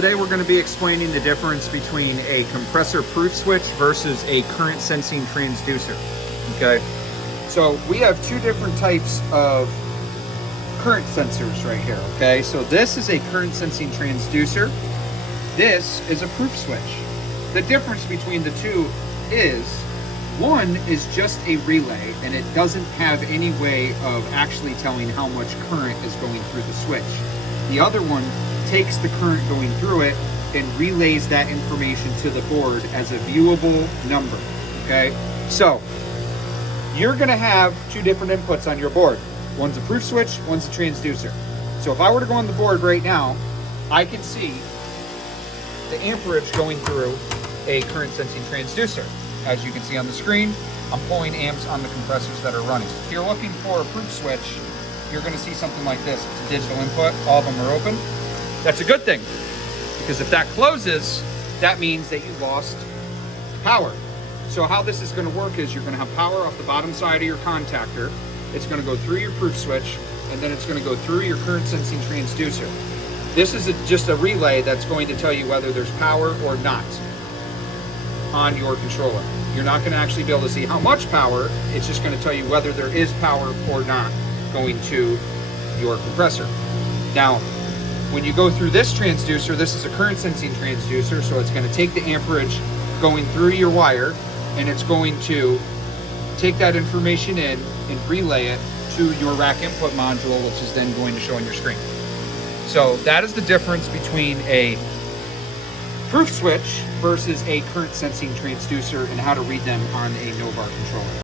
Today we're going to be explaining the difference between a compressor proof switch versus a current sensing transducer. Okay, so we have two different types of current sensors right here. Okay, so this is a current sensing transducer. This is a proof switch. The difference between the two is one is just a relay and it doesn't have any way of actually telling how much current is going through the switch. The other one takes the current going through it and relays that information to the board as a viewable number. Okay, so you're going to have two different inputs on your board. One's a proof switch, one's a transducer. So if I were to go on the board right now, I can see the amperage going through a current sensing transducer. As you can see on the screen, I'm pulling amps on the compressors that are running. If you're looking for a proof switch, you're going to see something like this. It's a digital input, all of them are open. That's a good thing, because if that closes, that means that you lost power. So how this is going to work is you're going to have power off the bottom side of your contactor. It's going to go through your proof switch, and then it's going to go through your current sensing transducer. This is just a relay that's going to tell you whether there's power or not on your controller. You're not going to actually be able to see how much power. It's just going to tell you whether there is power or not going to your compressor. Now, when you go through this transducer, this is a current sensing transducer, so it's going to take the amperage going through your wire, and it's going to take that information in and relay it to your rack input module, which is then going to show on your screen. So that is the difference between a proof switch versus a current sensing transducer and how to read them on a Novar controller.